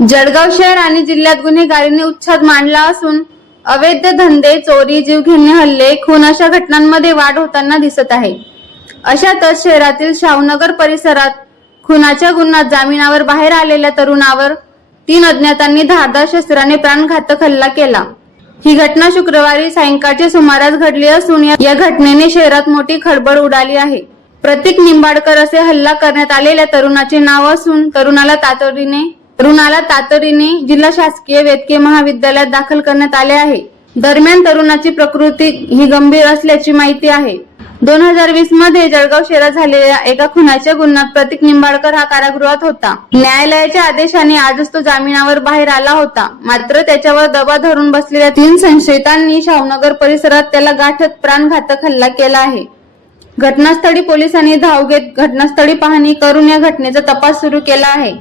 जळगाव शहर आणि जिल्ह्यात गुन्हेगारीने उच्छाद मांडला असून अवैध धंदे चोरी जीवघेणे हल्ले खून अशा घटनांमध्ये वाढ होताना दिसत आहे. अशातच शहरातील शाहूनगर परिसरात खुनाच्या गुन्ह्यात जामिनावर बाहेर आलेल्या तरुणावर तीन अज्ञातांनी धारदार शस्त्राने प्राणघातक हल्ला केला. ही घटना शुक्रवारी सायंकाळच्या सुमारास घडली असून या- या घटनेने शहरात मोठी खळबळ उडाली आहे. प्रतीक निंबाडकर असे हल्ला करण्यात आलेल्या तरुणाचे नाव असून तरुणाला तातडीने तरुणाला तातडीने जिल्हा शासकीय वैद्यकीय महाविद्यालयात दाखल करण्यात आले आहे. दरम्यान तरुणाची प्रकृती ही गंभीर असल्याची माहिती आहे. दोन हजार वीसमध्ये जळगाव शहरात झालेल्या एका खुनाच्या गुन्ह्यात प्रतीक निंबाळकर हा कारागृहात होता. न्यायालयाच्या आदेशाने आजच तो जामिनावर बाहेर आला होता. मात्र त्याच्यावर दबा धरून बसलेल्या तीन संशयितांनी शावनगर परिसरात त्याला गाठत प्राणघातक हल्ला केला आहे. घटनास्थळी पोलिसांनी धाव घेत घटनास्थळी पाहणी करून या घटनेचा तपास सुरू केला आहे.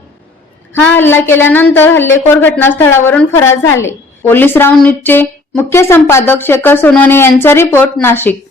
हा हल्ला केल्यानंतर हल्लेखोर घटनास्थळावरून फरार झाले. पोलीस राऊंड न्यूजचे मुख्य संपादक शेखर सोनवणे यांचा रिपोर्ट नाशिक.